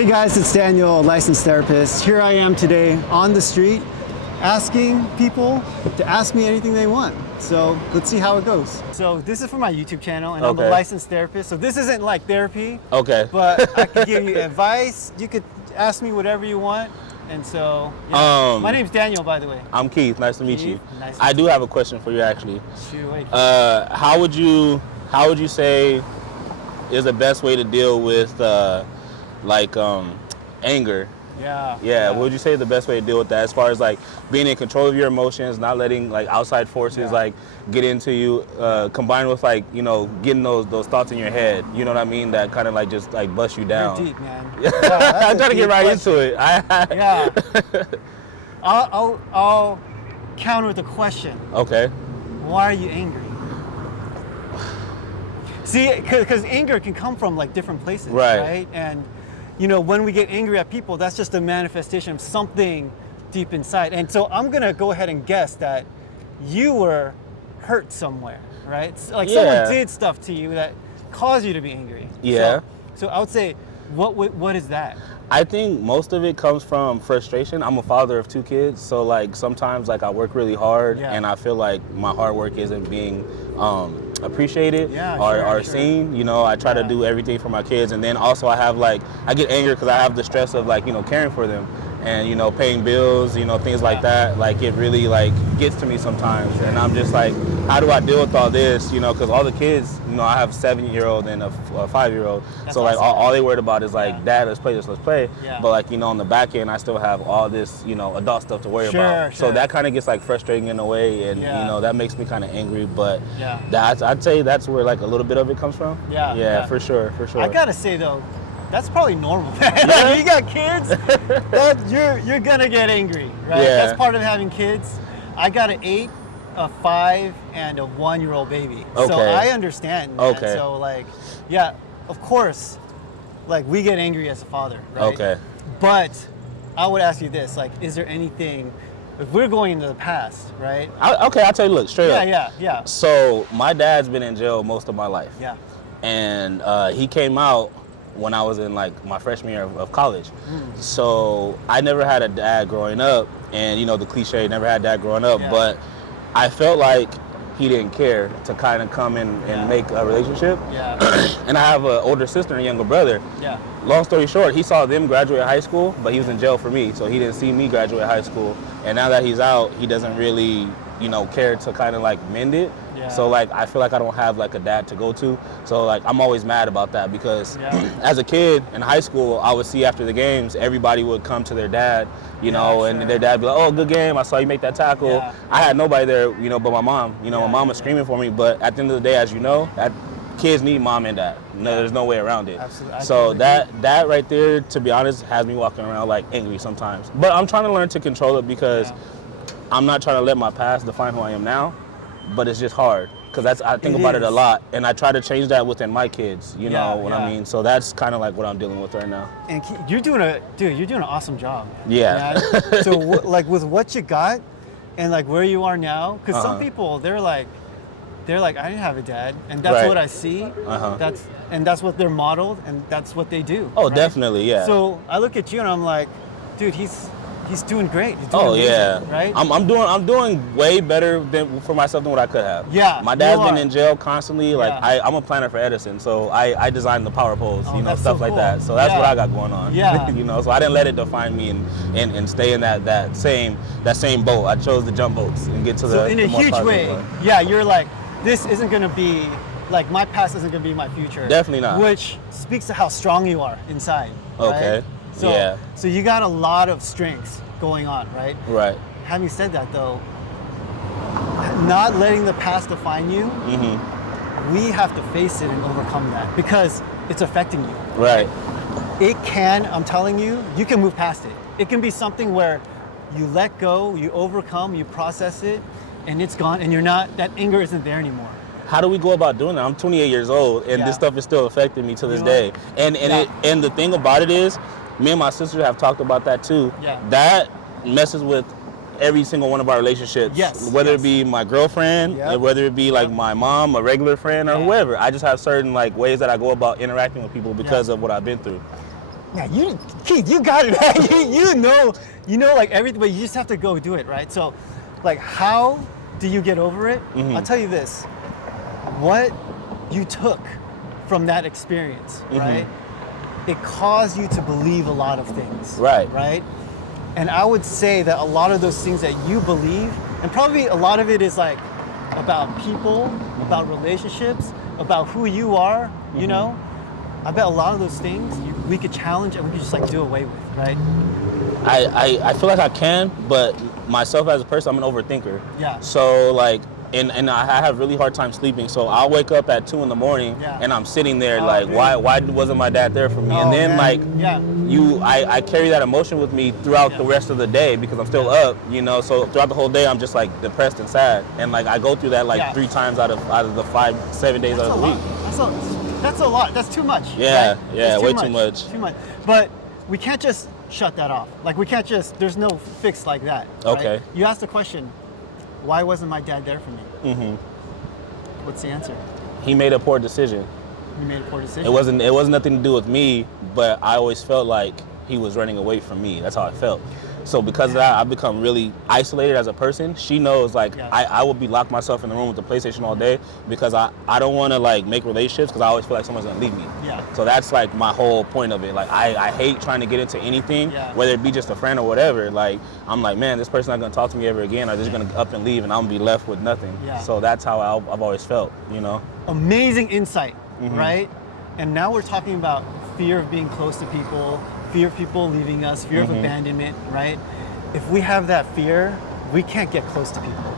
Hey guys, it's Daniel, a licensed therapist. Here I am today on the street asking people to ask me anything they want. So let's see how it goes. So this is for my YouTube channel and I'm a licensed therapist. So this isn't like therapy, but I could give you advice. You could ask me whatever you want. And so, my name's Daniel, by the way. I'm Keith, nice to meet you. Nice I do have a question for you actually. Shoot, how would you say is the best way to deal with anger? Yeah. What would you say is the best way to deal with that, as far as like being in control of your emotions, not letting like outside forces like get into you, combined with like, you know, getting those thoughts in your head, you know what I mean, that kind of like just like bust you down. You're deep, man. I'm trying to get right into it. Yeah. I'll counter with a question. Okay. Why are you angry? See, because anger can come from like different places, right? And you know, when we get angry at people, that's just a manifestation of something deep inside. And so I'm gonna go ahead and guess that you were hurt somewhere, right? Like someone did stuff to you that caused you to be angry. Yeah. So I would say, what is that? I think most of it comes from frustration. I'm a father of 2 kids, so like sometimes like I work really hard and I feel like my hard work isn't being appreciated or seen. You know, I try to do everything for my kids, and then also I get angry because I have the stress of like, you know, caring for them and, you know, paying bills, you know, things like that. Like it really like gets to me sometimes, and I'm just like, how do I deal with all this? You know, because all the kids, you know, I have a 7-year-old and a 5-year-old, so like all they worried about is like, Dad, let's play. But like, you know, on the back end, I still have all this, you know, adult stuff to worry about. So that kind of gets like frustrating in a way, and you know, that makes me kind of angry. But I'd say that's where like a little bit of it comes from. Yeah, for sure. I gotta say though, that's probably normal. You got kids, you're gonna get angry, right? That's part of having kids. I got an 8, a 5, and a 1-year-old baby. So I understand. Man. So like, of course, like we get angry as a father, right? But I would ask you this, like, is there anything, if we're going into the past, right? I'll tell you, look, straight up. Yeah. So my dad's been in jail most of my life. And he came out when I was in like my freshman year of college. So I never had a dad growing up, and you know the cliche, never had a dad growing up, but I felt like he didn't care to kind of come in and make a relationship. And I have an older sister and a younger brother. Long story short, he saw them graduate high school, but he was in jail for me, so he didn't see me graduate high school. And now that he's out, he doesn't really, you know, care to kind of like mend it. So like I feel like I don't have like a dad to go to. So like I'm always mad about that, because as a kid in high school, I would see after the games, everybody would come to their dad, you know, and their dad would be like, oh, good game, I saw you make that tackle. I had nobody there, you know, but my mom. You know, my mom was screaming for me, but at the end of the day, as you know, kids need mom and dad. No, there's no way around it. Absolutely. So that right there, to be honest, has me walking around like angry sometimes. But I'm trying to learn to control it, because I'm not trying to let my past define who I am now. But it's just hard, because I think about it a lot, and I try to change that within my kids. You know what I mean? So that's kind of like what I'm dealing with right now. And you're doing an awesome job. So like with what you got, and like where you are now, because some people they're like I didn't have a dad, and that's what I see. That's what they're modeled, and that's what they do. Oh, definitely, So I look at you and I'm like, dude, he's doing great. He's doing amazing, right? I'm doing way better for myself than what I could have. My dad's been in jail constantly. Like I'm a planner for Edison, so I designed the power poles, you know, stuff like that. So that's what I got going on. You know, so I didn't let it define me and stay in that same boat. I chose to jump boats and get to the in a huge way. You're like, this isn't gonna be like, my past isn't gonna be my future. Definitely not. Which speaks to how strong you are inside. Okay. Right? So you got a lot of strengths going on, right? Right. Having said that though, not letting the past define you, we have to face it and overcome that, because it's affecting you. Right. It can, I'm telling you, you can move past it. It can be something where you let go, you overcome, you process it, and it's gone, and that anger isn't there anymore. How do we go about doing that? I'm 28 years old, and this stuff is still affecting me to this day. And the thing about it is, me and my sister have talked about that too. That messes with every single one of our relationships. Whether it be my girlfriend, whether it be like my mom, a regular friend, or whoever. I just have certain like ways that I go about interacting with people because of what I've been through. Yeah, Keith, you got it, man. you know like everything, but you just have to go do it, right? So, like, how do you get over it? I'll tell you this: what you took from that experience, right? It caused you to believe a lot of things, right? And I would say that a lot of those things that you believe, and probably a lot of it is like about people, about relationships, about who you are, you know. I bet a lot of those things we could challenge and we could just like do away with, right? I feel like I can, but myself as a person, I'm an overthinker. Yeah. So like, and I have really hard time sleeping. So I'll wake up at 2 a.m. and I'm sitting there like, really? why wasn't my dad there for me? And then I carry that emotion with me throughout the rest of the day because I'm still up, you know. So throughout the whole day, I'm just like depressed and sad, and like I go through that like 3 times out of the 5-7 days out of the week. That's a lot. That's too much. Yeah, right? yeah, way too much. Too much. But we can't just shut that off. Like we can't just. There's no fix like that. Right? Okay. You asked the question, why wasn't my dad there for me? What's the answer? He made a poor decision. He made a poor decision. It wasn't nothing to do with me, but I always felt like he was running away from me. That's how I felt. So because of that, I've become really isolated as a person. She knows like I would be locked myself in the room with the PlayStation all day because I don't want to like make relationships because I always feel like someone's gonna leave me. Yeah. So that's like my whole point of it. Like I hate trying to get into anything, whether it be just a friend or whatever. Like I'm like, man, this person's not gonna talk to me ever again. Or they're just gonna up and leave, and I'm gonna be left with nothing. Yeah. So that's how I've always felt. You know. Amazing insight, right? And now we're talking about fear of being close to people, fear of people leaving us, fear of abandonment, right? If we have that fear, we can't get close to people.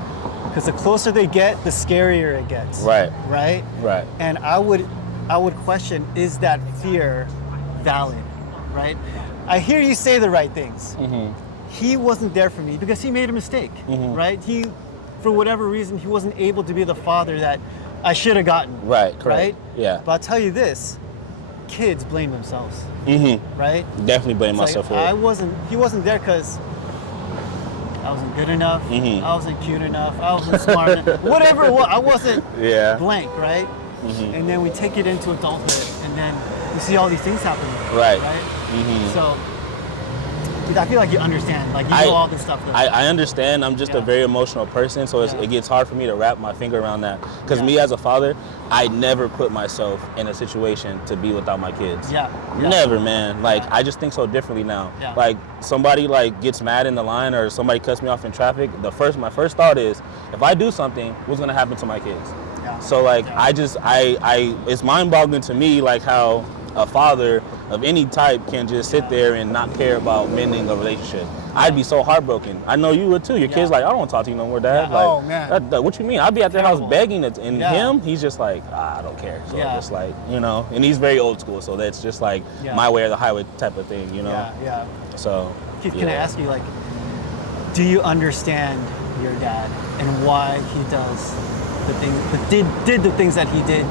Because the closer they get, the scarier it gets. Right. Right? Right. And I would question, is that fear valid? Right? I hear you say the right things. He wasn't there for me because he made a mistake, right? He, for whatever reason, he wasn't able to be the father that I should have gotten. Right, correct. Right? Yeah. But I'll tell you this, kids blame themselves. Right? Definitely blame myself for it. He wasn't there because I wasn't good enough, I wasn't cute enough, I wasn't smart enough, whatever it was, I wasn't blank, right? And then we take it into adulthood, and then we see all these things happening. Right? So, I feel like you understand, like you know all this stuff. I understand. I'm just a very emotional person, so it gets hard for me to wrap my finger around that. Because me as a father, I never put myself in a situation to be without my kids. Never, man. Like I just think so differently now. Like somebody like gets mad in the line or somebody cuts me off in traffic. My first thought is, if I do something, what's gonna happen to my kids? So like I it's mind-boggling to me like how a father of any type can just sit there and not care about mending a relationship. I'd be so heartbroken. I know you would too. Your kid's like, I don't want to talk to you no more, Dad. Like, oh man. What you mean? I'd be at their house begging it, and him, he's just like, I don't care. So just like, you know, and he's very old school, so that's just like my way or the highway type of thing, you know? So. Keith, can I ask you, like, do you understand your dad and why he does the things, did the things that he did,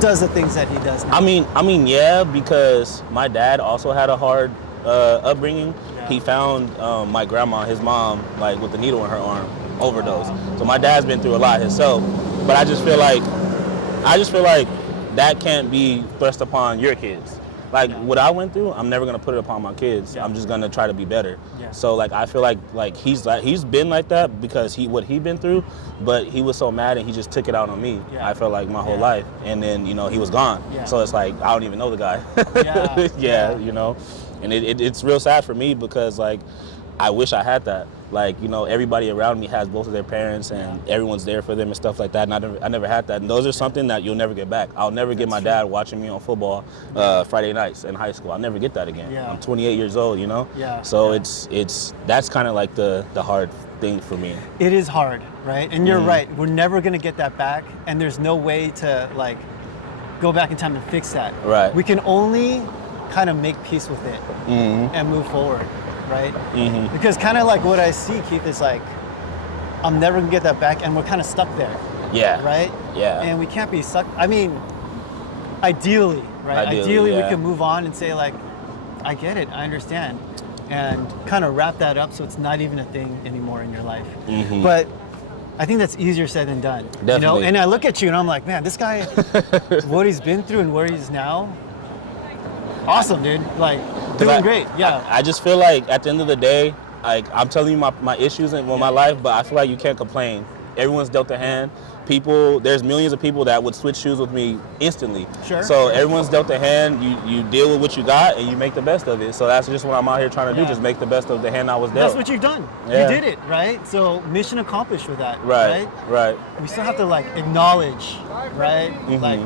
does the things that he does now? I mean, yeah, because my dad also had a hard upbringing. He found my grandma, his mom, like with a needle in her arm, overdose. So my dad's been through a lot himself. But I just feel like that can't be thrust upon your kids. Like what I went through, I'm never gonna put it upon my kids. I'm just gonna try to be better. So like I feel like he's been like that because what he been through, but he was so mad and he just took it out on me. I felt like my whole life, and then you know he was gone. So it's like I don't even know the guy. You know, and it's real sad for me because like I wish I had that. Like, you know, everybody around me has both of their parents and everyone's there for them and stuff like that. And I never had that. And those are something that you'll never get back. I'll never get my dad watching me on football Friday nights in high school. I'll never get that again. I'm 28 years old, you know? So that's kind of like the hard thing for me. It is hard, right? And you're right. We're never going to get that back. And there's no way to like go back in time and fix that. Right. We can only kind of make peace with it and move forward. Right? Because kind of like what I see, Keith, is like, I'm never gonna get that back, and we're kind of stuck there. Right? And we can't be stuck. I mean, ideally, right? Ideally we can move on and say like, I get it, I understand, and kind of wrap that up so it's not even a thing anymore in your life. But I think that's easier said than done. Definitely. You know? And I look at you and I'm like, man, this guy, what he's been through and where he is now, awesome, dude. Like, Doing great, yeah. I just feel like at the end of the day, like I'm telling you my issues in my life, but I feel like you can't complain. Everyone's dealt a hand. There's millions of people that would switch shoes with me instantly. Sure. So everyone's dealt a hand. You deal with what you got and you make the best of it. So that's just what I'm out here trying to do. Just make the best of the hand I was dealt. That's what you've done. Yeah. You did it, right? So mission accomplished with that. Right. We still have to like acknowledge, right? Like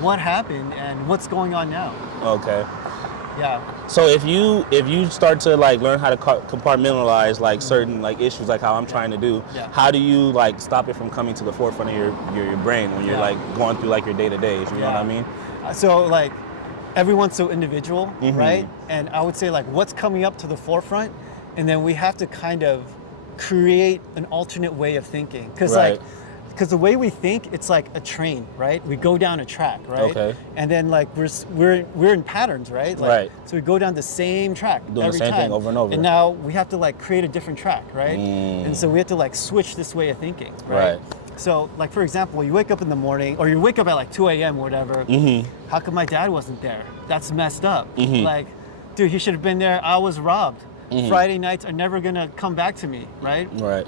what happened and what's going on now. Okay. Yeah. So if you start to like learn how to compartmentalize like certain like issues, like how I'm trying to do, how do you like stop it from coming to the forefront of your brain when you're like going through like your day-to-days, you know what I mean? So like everyone's so individual, right? And I would say like what's coming up to the forefront, and then we have to kind of create an alternate way of thinking, because the way we think, it's like a train, right? We go down a track, right? Okay. And then like we're in patterns, right? Like, so we go down the same track doing every the same time. thing over and over. And now we have to like create a different track, right? And so we have to like switch this way of thinking, right? So like for example, you wake up in the morning, or you wake up at like 2 a.m. or whatever. How come my dad wasn't there? That's messed up. Like, dude, he should have been there. I was robbed. Friday nights are never gonna come back to me, right? Right.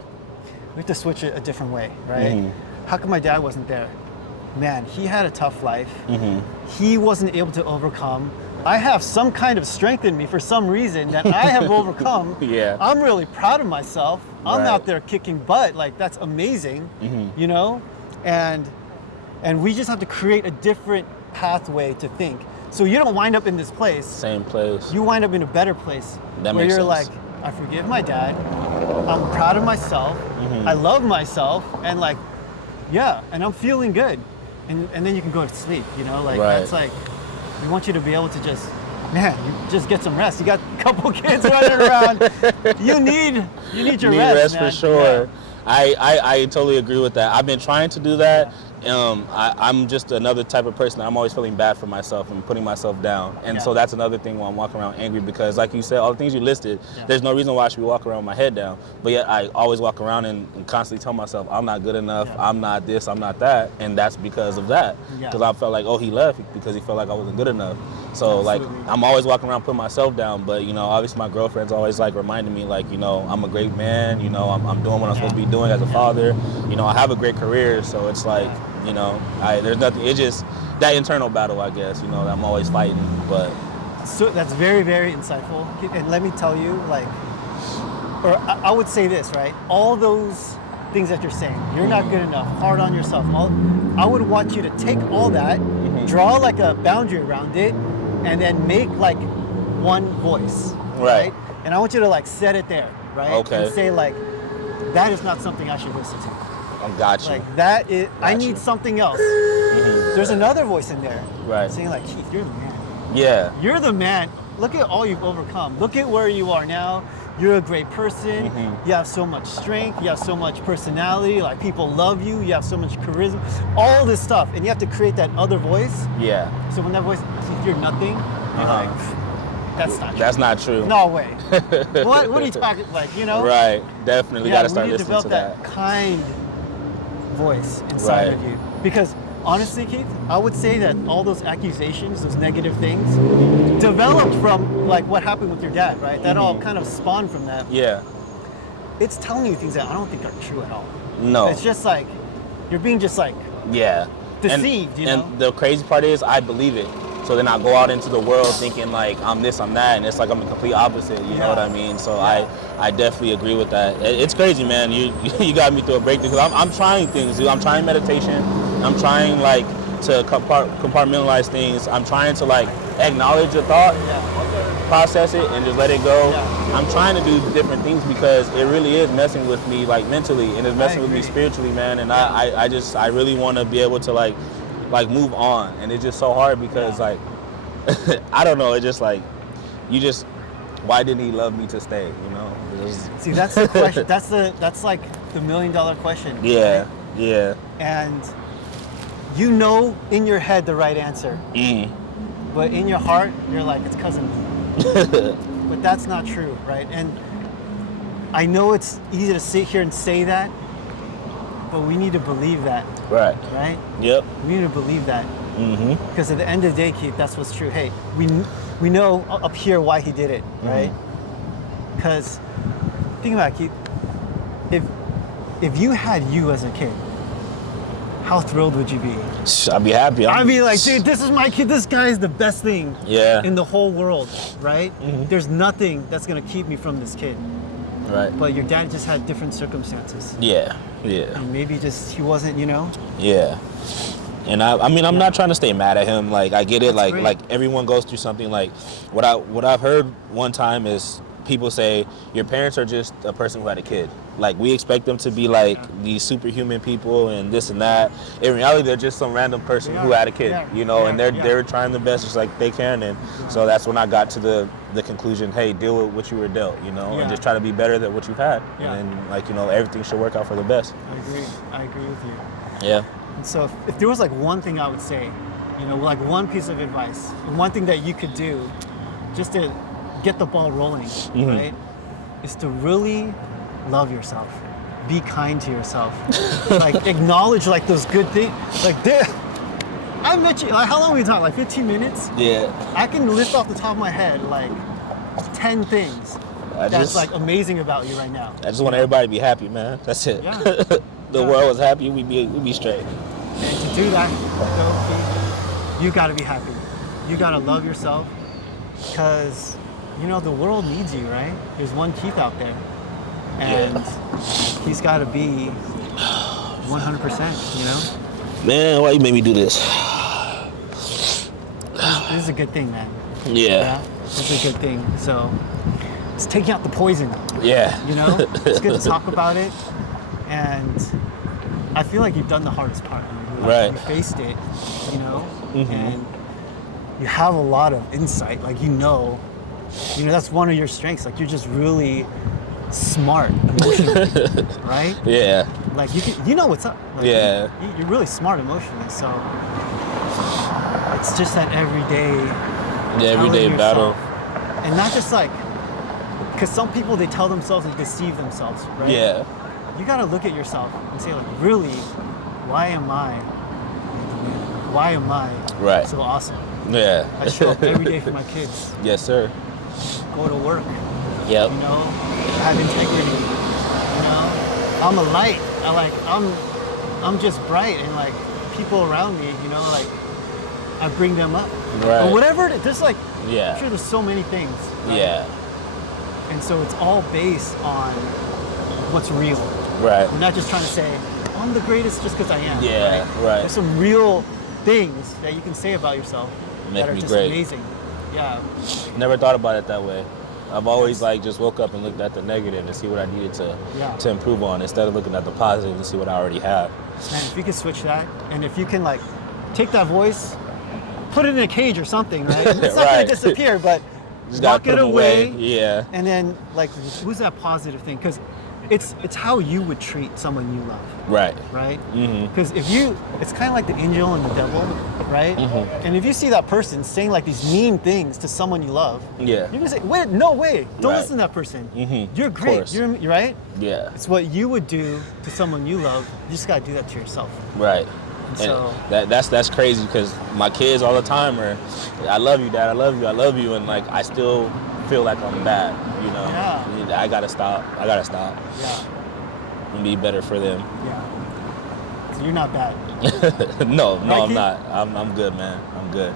We have to switch it a different way, right? How come my dad wasn't there? Man, he had a tough life. He wasn't able to overcome. I have some kind of strength in me for some reason that I have overcome. I'm really proud of myself. I'm out there kicking butt. Like, that's amazing, you know? And we just have to create a different pathway to think. So you don't wind up in this place. Same place. You wind up in a better place where you're like, I forgive my dad. I'm proud of myself. I love myself. And like, yeah, and I'm feeling good. And then you can go to sleep, you know? Like, that's like, we want you to be able to just, man, you just get some rest. You got a couple kids running around. You need your rest, man. For sure. Yeah. I totally agree with that. I've been trying to do that. I'm just another type of person. I'm always feeling bad for myself and putting myself down. And so that's another thing why I'm walking around angry, because like you said, all the things you listed, there's no reason why I should be walking around with my head down. But yet I always walk around and constantly tell myself, I'm not good enough, I'm not this, I'm not that. And that's because of that. Because I felt like, oh, he left because he felt like I wasn't good enough. So like, I'm always walking around putting myself down. But, you know, obviously my girlfriend's always like reminding me, like, you know, I'm a great man, you know, I'm doing what I'm supposed to be doing as a father. You know, I have a great career, so it's like, you know, there's nothing, it's just that internal battle, I guess, you know, that I'm always fighting, but. So that's very, very insightful. And let me tell you, like, or I would say this, right? All those things that you're saying, you're not good enough, hard on yourself. I would want you to take all that, draw like a boundary around it, and then make like one voice, right? And I want you to like set it there, right? Okay. And say like, that is not something I should listen to. I got you. Like that is, I need something else. There's another voice in there, saying like, Keith, you're the man. Yeah. You're the man. Look at all you've overcome. Look at where you are now. You're a great person. You have so much strength. You have so much personality. Like, people love you. You have so much charisma. All this stuff, and you have to create that other voice. Yeah. So when that voice, if you're nothing, you're like, that's not true. That's not true. No way. What are you talking, like, you know? Right. Definitely got to start listening to that. We need to develop that kind voice inside of you. Because honestly, Keith, I would say that all those accusations, those negative things, developed from like what happened with your dad, right? That all kind of spawned from that. Yeah. It's telling you things that I don't think are true at all. No. It's just like, you're being just like, deceived, you know? And the crazy part is, I believe it. So then I go out into the world thinking like I'm this, I'm that, and it's like I'm the complete opposite. You know what I mean? So I definitely agree with that. It's crazy, man. You got me through a breakthrough, because I'm trying things, dude. I'm trying meditation. I'm trying like to compartmentalize things. I'm trying to like acknowledge a thought, process it, and just let it go. I'm trying to do different things because it really is messing with me like mentally, and it's messing with me spiritually, man. And I really want to be able to like move on, and it's just so hard because like I don't know, it's just like why didn't he love me to stay, you know? See, that's the question. that's like the $1 million question. Yeah. Right? Yeah. And you know in your head the right answer, but in your heart you're like, it's cousins. But that's not true, right? And I know it's easy to sit here and say that, but we need to believe that. Right. Right? Yep. We need to believe that. Because at the end of the day, Keith, that's what's true. Hey, we know up here why he did it, right? Because think about it, Keith. If you had you as a kid, how thrilled would you be? I'd be happy. I'd be like, dude, this is my kid. This guy is the best thing Yeah. in the whole world, right? There's nothing that's gonna keep me from this kid. Right. But your dad just had different circumstances. Yeah. Yeah. And maybe just he wasn't, you know. Yeah. And I mean, I'm not trying to stay mad at him. Like, I get it. That's Like, great. everyone goes through something. Like, what I've heard one time is people say your parents are just a person who had a kid. Like, we expect them to be like these superhuman people and this and that. In reality, they're just some random person who had a kid, you know, and they're trying their best just like they can. And so that's when I got to the conclusion, hey, deal with what you were dealt, you know, and just try to be better than what you've had. And like, you know, everything should work out for the best. I agree with you. Yeah. And so if there was like one thing I would say, you know, like one piece of advice, one thing that you could do just to get the ball rolling, right, is to really love yourself. Be kind to yourself. Like, acknowledge like those good things. Like, I met you, like, how long are we talking? Like 15 minutes? Yeah. I can list off the top of my head like 10 things that's like amazing about you right now. I just want everybody to be happy, man. That's it. Yeah. The world was happy, we'd be straight. And to do that, you gotta be happy. You gotta love yourself, because you know the world needs you, right? There's one Keith out there, and he's gotta be 100%. You know. Man, why you made me do this? This is a good thing, man. Yeah. It's a good thing. So it's taking out the poison. Yeah. You know, it's good to talk about it, and I feel like you've done the hardest part. Right. You faced it, you know, and you have a lot of insight. Like, you know, that's one of your strengths. Like, you're just really smart emotionally, right? Yeah. Like, you know what's up. Like, Yeah. You're really smart emotionally. So it's just that everyday battle. and not just like, because some people, they tell themselves and deceive themselves, right? Yeah. You gotta look at yourself and say, like, really, why am I Right. so awesome? Yeah. I show up every day for my kids. Yes, sir. Go to work. Yep. You know, have integrity. You know, I'm a light. I'm just bright, and like people around me, you know, like I bring them up. Right. Or whatever it is. There's like, Yeah. I'm sure there's so many things. Right? Yeah. And so it's all based on what's real. Right. We're not just trying to say, I'm the greatest just because I am. Yeah, right. There's some real things that you can say about yourself Make that are me just great. amazing. Yeah. Never thought about it that way. I've always like just woke up and looked at the negative and see what I needed to improve on, instead of looking at the positive and see what I already have. Man, if you can switch that, and if you can like take that voice, put it in a cage or something, right? It's not gonna disappear, but Just lock gotta it put 'em away. Yeah. And then like, who's that positive thing? Because it's how you would treat someone you love. Right. Right? Because it's kind of like the angel and the devil, right? And if you see that person saying like these mean things to someone you love, Yeah. you're gonna say, wait, no way, don't Right. listen to that person. Mhm. You're Of great. course. You're right. Yeah. It's what you would do to someone you love. You just gotta do that to yourself. Right. And And so that's crazy, because my kids all the time are, I love you, Dad, I love you, and like I still feel like I'm bad, you know. Yeah. I gotta stop. yeah, And be better for them. yeah. So you're not bad. no, Right, I'm Keith? not. I'm good, man. I'm good.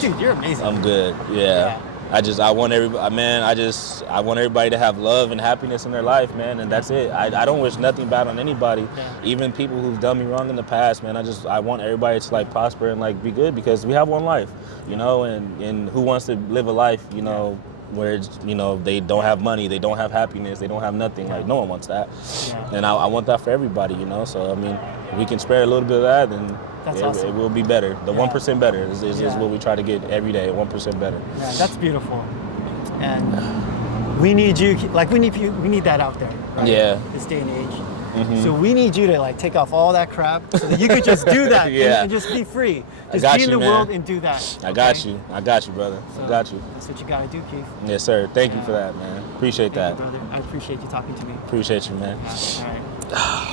Dude, you're amazing. I'm good. Yeah. I want everybody, man. I want everybody to have love and happiness in their life, man, and that's it. I don't wish nothing bad on anybody, even people who've done me wrong in the past, man. I want everybody to like prosper and like be good, because we have one life, you know, and who wants to live a life, you know, where it's, you know, they don't have money, they don't have happiness, they don't have nothing. Like, no one wants that. Yeah. And I want that for everybody, you know. So I mean, if we can spare a little bit of that, then That's it awesome. will be better. The 1% better is Yeah. what we try to get every day. 1% better. Yeah, that's beautiful. And we need you, like we need that out there. Right? Yeah. This day and age. So we need you to like take off all that crap so that you could just do that and just be free. Just got be in you, the man. world and do that. I got you, brother. So I got you. That's what you gotta do, Keith. Yes, sir. Thank you for that, man. Appreciate Thank that. you, brother. I appreciate you talking to me. Appreciate you, man. All right.